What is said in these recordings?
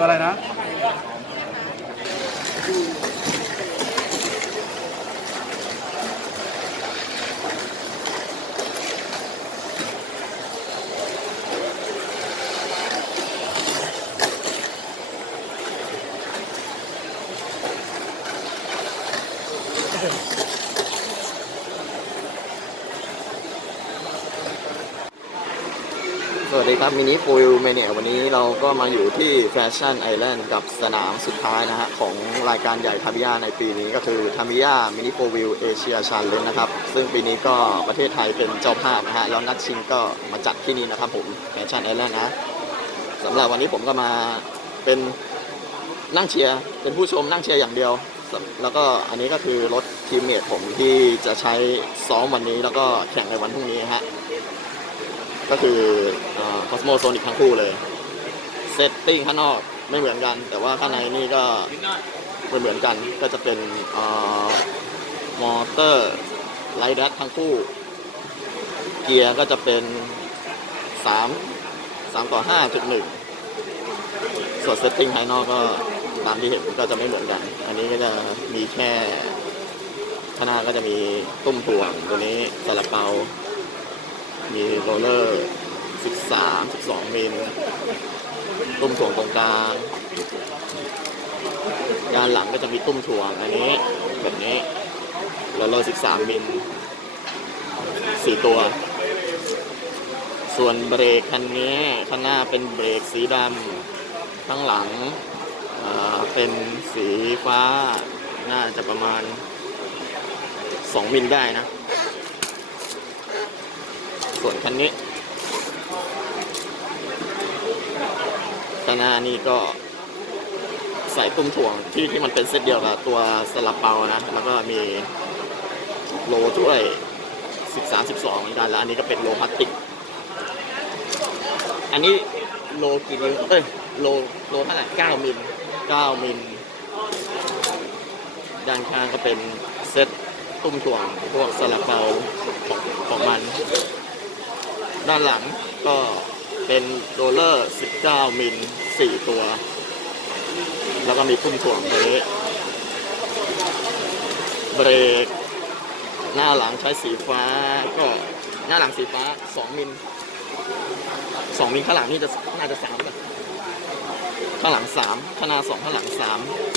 เบออะไรนะ ครับมินิฟูลเมเนียวันนี้เราก็มาอยู่ที่แฟชั่นไอแลนด์กับสนามสุดท้ายนะฮะของรายการใหญ่ทามิยาในปีนี้ก็คือทามิยามินิโฟวิลเอเชียชาเลนนะครับ ซึ่งปีนี้ก็ประเทศไทยเป็นเจ้าภาพนะฮะแล้วนัดชิงก็มาจัดที่นี่นะครับผมแฟชั่นไอแลนด์นะสำหรับวันนี้ผมก็มาเป็นนั่งเชียร์เป็นผู้ชมนั่งเชียร์อย่างเดียว แล้วก็อันนี้ก็คือรถทีมเมทผมที่จะใช้ซ้อมวันนี้แล้วก็แข่งในวันพรุ่งนี้ฮะ ก็คือคอสโมโซนิกทั้งคู่เลย เซตติ้งข้างนอกไม่เหมือนกัน แต่ว่าข้างในนี่ก็เหมือนเหมือนกันก็จะเป็นมอเตอร์ไลดัสทั้งคู่ เกียร์ก็จะเป็น 3 3 ต่อ 5.1 ส่วนเซตติ้งภายนอกก็ตามที่เห็นก็จะไม่เหมือนกัน อันนี้ก็จะมีแค่ข้างหน้าก็จะมีตุ้มถ่วงตัวนี้ซาลาเปา มีโรลเลอร์ 13 12 มิลตุ้มถ่วงตรงกลางด้านหลังก็จะมีตุ้มถ่วงอันนี้แบบนี้โรลเลอร์ 13 มิล4ตัว ส่วนเบรกคันนี้ข้างหน้าเป็นเบรกสีดำข้างหลังเอ่อเป็นสีฟ้าน่าจะประมาณ 2 มิลได้นะ ส่วนคันนี้ข้างหน้านี่ก็ใส่ตุ้มถ่วงที่ที่มันเป็นเซตเดียวกับตัวสลับเปานะ แล้วก็มีโลถ้วย 13 12เหมือนกัน แล้วอันนี้ก็เป็นโลพลาสติก อันนี้โลกี่นิ้ว เอ้ย โลโลเท่าไหร่9มิล9มิล ด้านข้างก็เป็นเซตตุ้มถ่วงพวกสลับเปาของของมัน ด้านหลังก็เป็นโรลเลอร์ 19 มิล 4 ตัว แล้วก็มีพุ่มถ่วงตัวนี้ เบรก หน้าหลังใช้สีฟ้าก็หน้าหลังสีฟ้า 2 มิล 2 มิลข้างหลังนี่จะน่าจะ3ข้างหลัง 3 ข้างหน้า 2 ข้างหลัง 3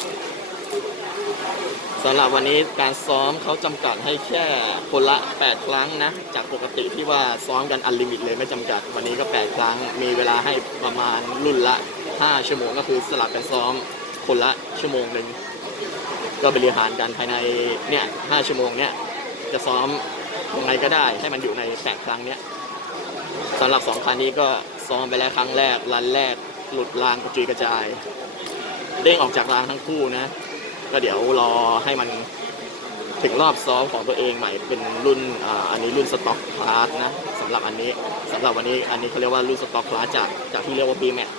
สำหรับวันนี้การซ้อมเขาจำกัดให้แค่คนละ 8 ครั้งนะ จากปกติที่ว่าซ้อมกันอันลิมิตเลยไม่จำกัด วันนี้ก็ 8 ครั้ง มีเวลาให้ประมาณรุ่นละ 5 ชั่วโมงก็คือสลับกันซ้อมคนละชั่วโมงหนึ่งก็บริหารกันภายในเนี่ย5ชั่วโมงเนี่ยจะซ้อมยังไงก็ได้ให้มันอยู่ใน8ครั้งเนี้ยสำหรับสองคันนี้ก็ซ้อมไปแล้วครั้งแรกรันแรกหลุดรางกระจุยกระจาย เด้งออกจากรางทั้งคู่นะ ก็เดี๋ยวรอให้มันถึงรอบซ้อมของตัวเองใหม่เป็นรุ่นอ,อันนี้รุ่นสต็อกคลาสนะสำหรับอันนี้สำหรับวันนี้อันนี้เขาเรียกว่ารุ่นสต็อกคลาสจากจากที่เรียกว่า B Max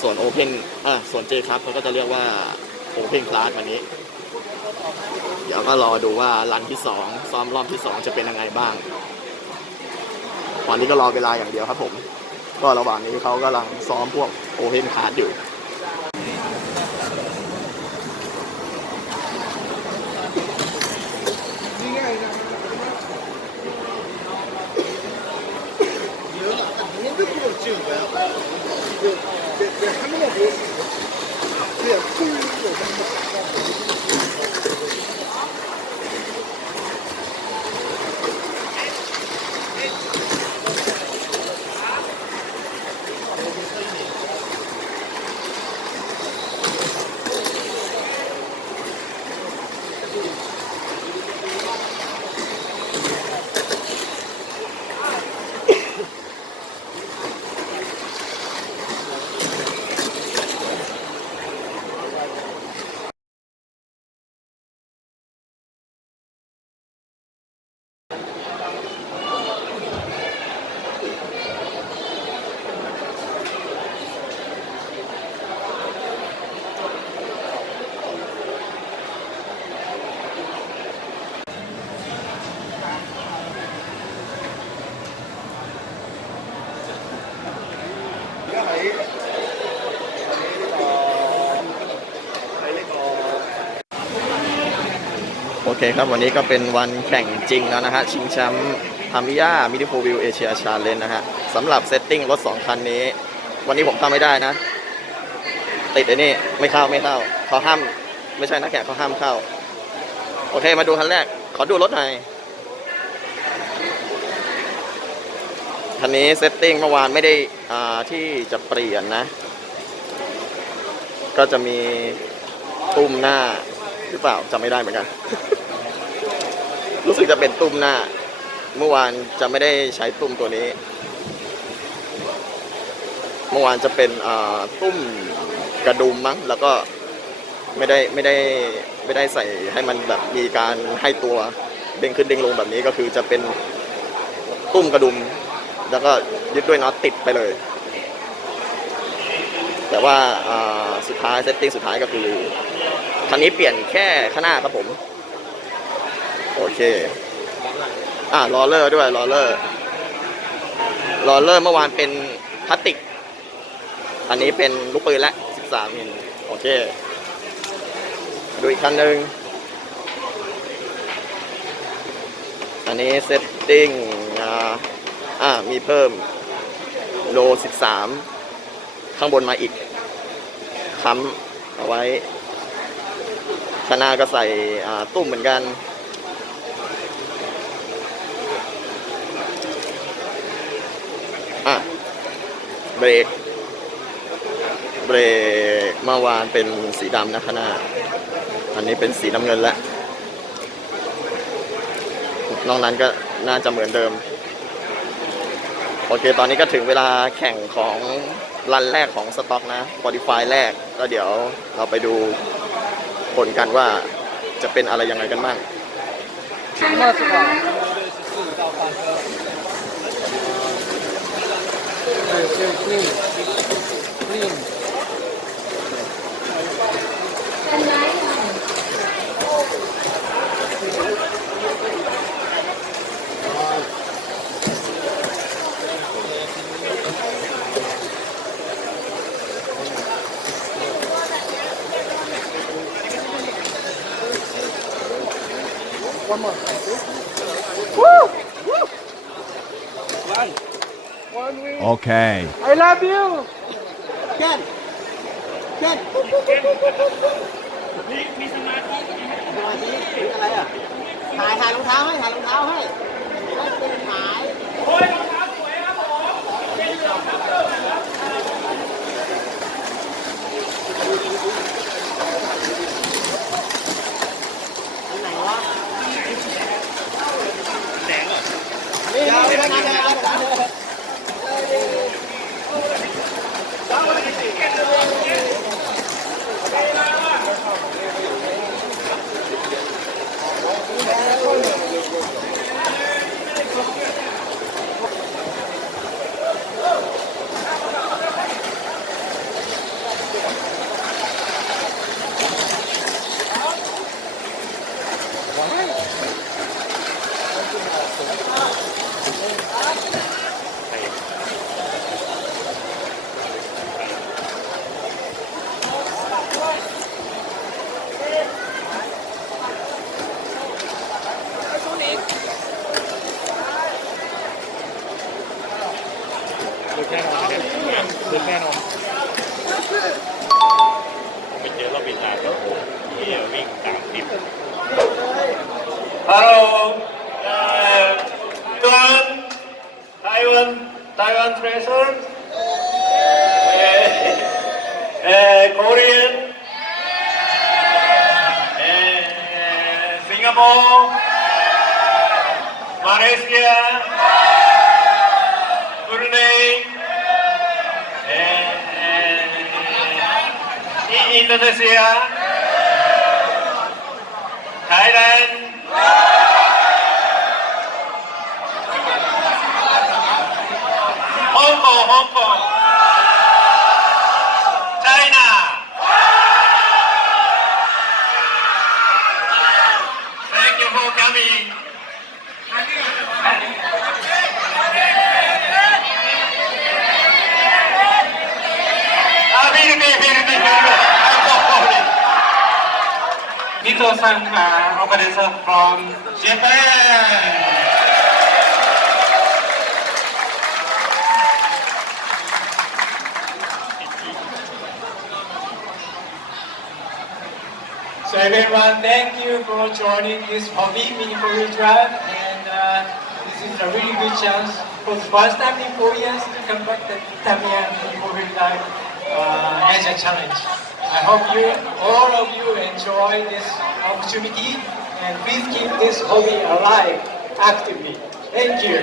ส่วนโอเพนเออส่วน J ครับเขาก็จะเรียกว่าโอเพนคลาสวันนี้ เดี๋ยวก็รอดูว่ารันที่สองซ้อมรอบที่สองจะเป็นยังไงบ้างตอนนี้ก็รอเวลาอย่างเดียวครับผม ก็ระหว่างนี้เขากำลังซ้อมพวกโอเพนคลาสอยู่ เคครับวันนี้ก็เป็นวันแข่งจริงแล้วนะฮะชิงแชมป์ฮามิยามิดิโฟวิวเอเชียชาเลนนะฮะสำหรับเซตติ้งรถ 2 คันนี้ วันนี้ผมเข้าไม่ได้นะ ติดไอ้นี่ไม่เข้าไม่เข้าเขาห้ามไม่ใช่นักแข่งเขาห้ามเข้า โอเคมาดูคันแรก ขอดูรถหน่อยคันนี้เซตติ้งเมื่อวานไม่ได้อ่าที่จะเปลี่ยนนะ ก็จะมีตุ้มหน้าหรือเปล่าจำไม่ได้เหมือนกัน รู้สึกจะเป็นตุ้มหน้า เมื่อวานจะไม่ได้ใช้ตุ้มตัวนี้ เมื่อวานจะเป็นตุ้มกระดุมมั้ง แล้วก็ไม่ได้ไม่ได้ไม่ได้ใส่ให้มันแบบมีการให้ตัวเด้งขึ้นเด้งลงแบบนี้ก็คือจะเป็นตุ้มกระดุม แล้วก็ยึดด้วยน็อตติดไปเลย แต่ว่าอ่าสุดท้ายเซตติ้งสุดท้ายก็คือคันนี้เปลี่ยนแค่ข้างหน้าครับผม โอเค อ่าลอเลอร์ด้วยลอเลอร์ลอเลอร์เมื่อวานเป็นพลาสติก อันนี้เป็นลูกปืนและ 13มิลโอเค ดูอีกคันหนึ่งอันนี้เซตติ้งอ่าอ่ามีเพิ่มโล 13 ข้างบนมาอีกค้ำเอาไว้ข้างหน้าก็ใส่อ่าตุ้มเหมือนกัน เบรก เบรกเมื่อวานเป็นสีดำนะข้างหน้า อันนี้เป็นสีน้ำเงินแล้วนอกนั้นก็น่าจะเหมือนเดิม โอเค ตอนนี้ก็ถึงเวลาแข่งของรันแรกของสต็อกนะ p o d i f y แรก ก็เดี๋ยวเราไปดูผลกันว่าจะเป็นอะไรยังไงกันบ้าง very, very clean. Clean. One more. Woo! Woo! One. Okay. I love you. ถ่ายถ่ายรองเท้าให้ถ่ายรองเท้าให้ให้เป็นหมายอันไหนวะแดงเหรอนี่นี่นี่นี่ หลุดแน่นอนเลยหลุดแน่นอนไม่เจอรอบบินตาแล้วที่วิ่งตามทิพฮัลโหลไต้หวันไต้หวันไต้หวันเทรเซอร์เอ่อเกาหลีเอ่อสิงคโปร์มาเลเซีย Indonesia, Thailand. From Japan. So everyone, thank you for joining this hobby wheel drive, and uh, this is a really good chance for the first time in four years to conduct the Tamiya mini four wheel drive uh, as a challenge. I hope you, all of you, enjoy this opportunity, and please keep this hobby alive actively. Thank you.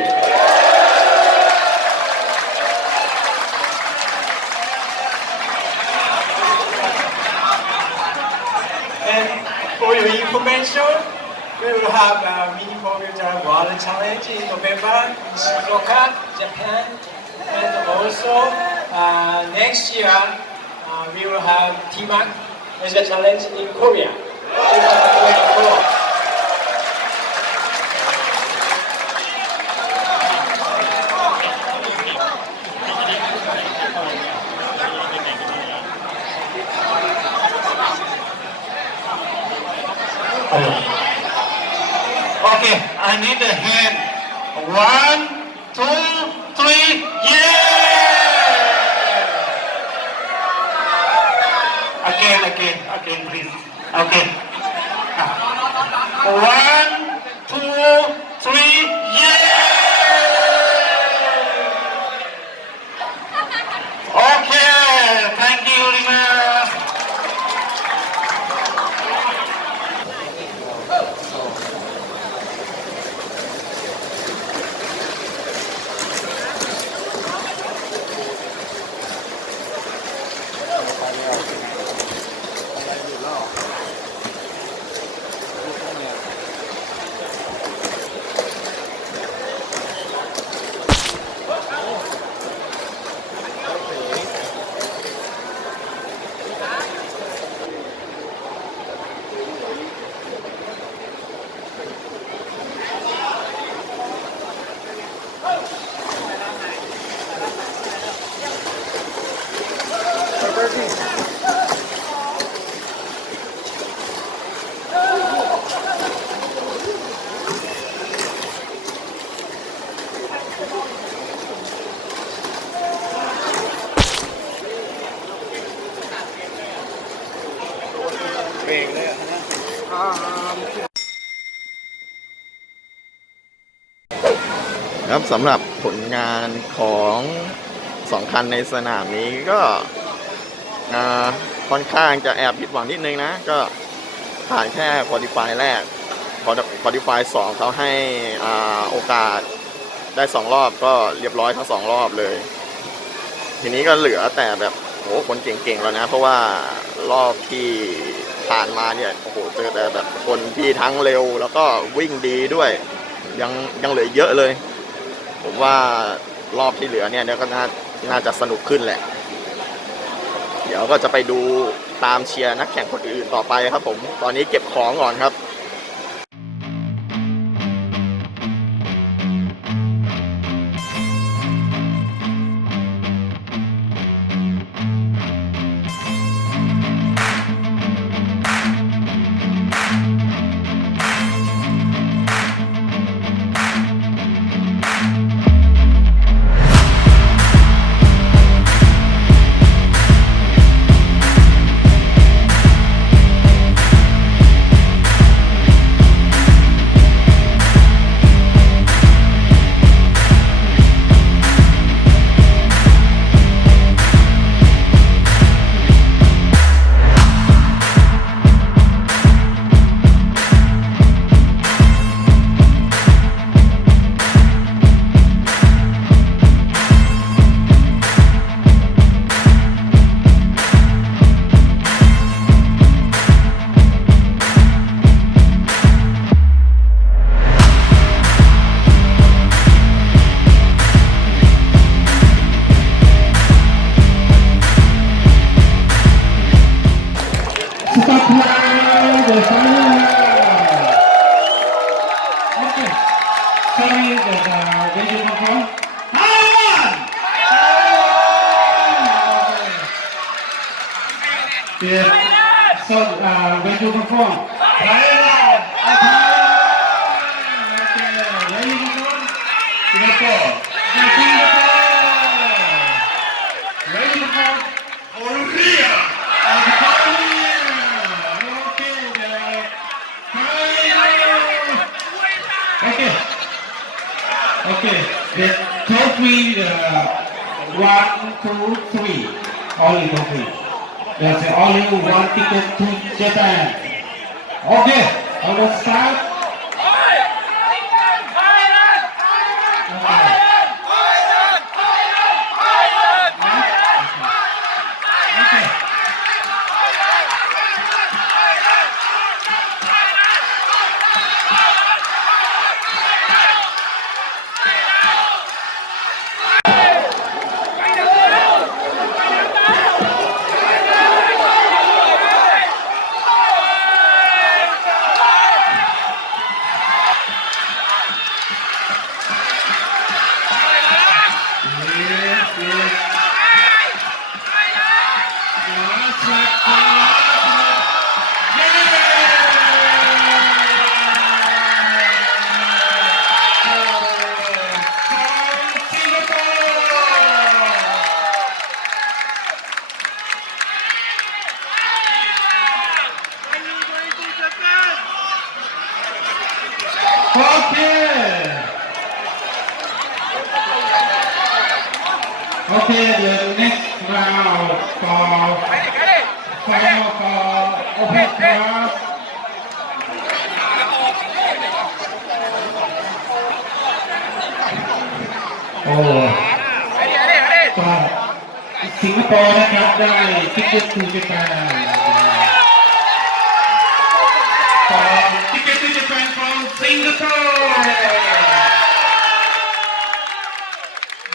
And for your information, we will have a mini drive water challenge in November in Shizuoka, Japan. And also, uh, next year, uh, we will have TMAC a challenge in Korea. 2024. Okay, I need a hand. One, two, three, yeah! Again, again, again, please. Okay. Ah. One, two, three, ครับสำหรับผลงานของสองคันในสนามนี้ก็ค่อนข้างจะแอบผิดหวังนิดนึงนะ ก็ผ่านแค่ควอลิฟายแรกควอลิฟายสองเขาให้อาโอกาสได้สองรอบก็เรียบร้อยทั้งสองรอบเลย ทีนี้ก็เหลือแต่แบบโอ้คนเก่งๆแล้วนะ เพราะว่ารอบที่ผ่านมาเนี่ยโอ้โหเจอแต่แบบคนที่ทั้งเร็วแล้วก็วิ่งดีด้วย ยังยังเหลือเยอะเลย ผมว่ารอบที่เหลือเนี่ยเดี๋ยวก็น่าน่าจะสนุกขึ้นแหละ เดี๋ยวก็จะไปดูตามเชียร์นักแข่งคนอื่นต่อไปครับผม ตอนนี้เก็บของก่อนครับ Singapore. Singapore. Ready to go? Korea. And Korea. Okay, the Thailand. Okay. Okay, the trophy, uh, one, two, three, only trophy. There's only one ticket to Japan. Okay, I will start. โอเคโอเคเดี๋ยว next round for final for open class โอ้ก็สิงคโปร์นะครับได้ที่จะตคูเจตา Singapore.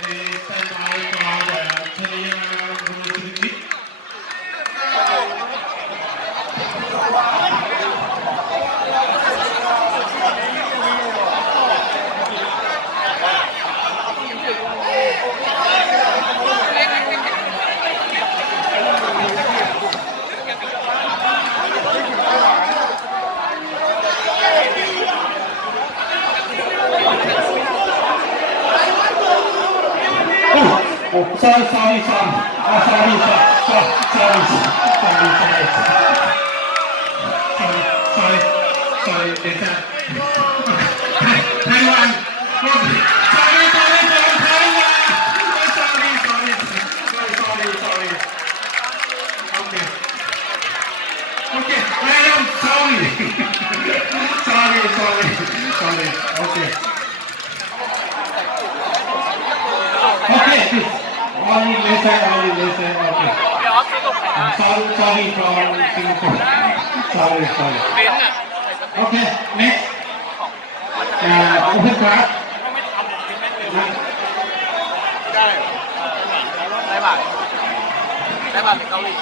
They stand by for the Korean University. Oh, oh, sorry, sorry, sorry. Oh, sorry, sorry, sorry, sorry, sorry, sorry. Sorry, sorry, sorry, Lisa. Okay. Sorry, sorry, Taiwan. Oh, sorry, sorry, sorry, sorry, sorry. Okay. Okay, I am sorry. sorry, sorry, sorry. Okay. Okay. Only listen, only listen. Okay. Sorry, sorry from Singapore. Sorry, sorry. Okay, next. ขอบได้ได้บาทได้บาทเป็นเกาหลี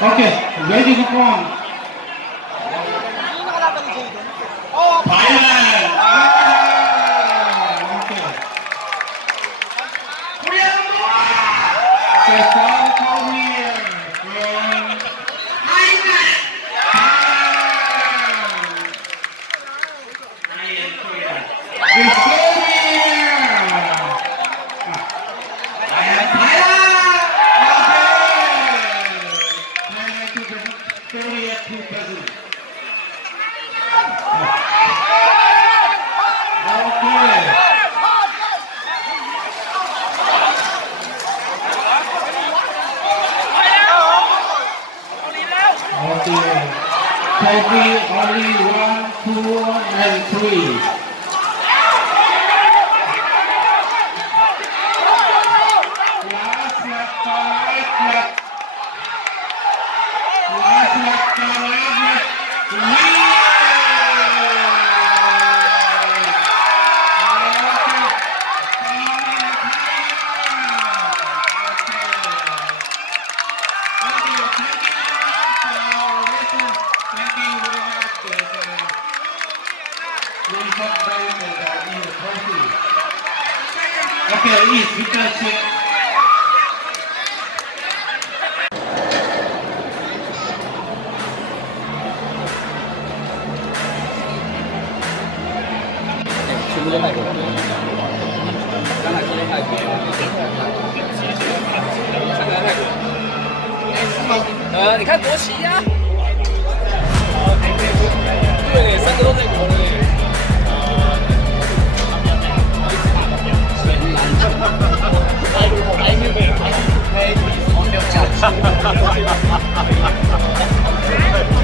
okay Yeah. 你看国旗呀、对，三个都在国内。哈！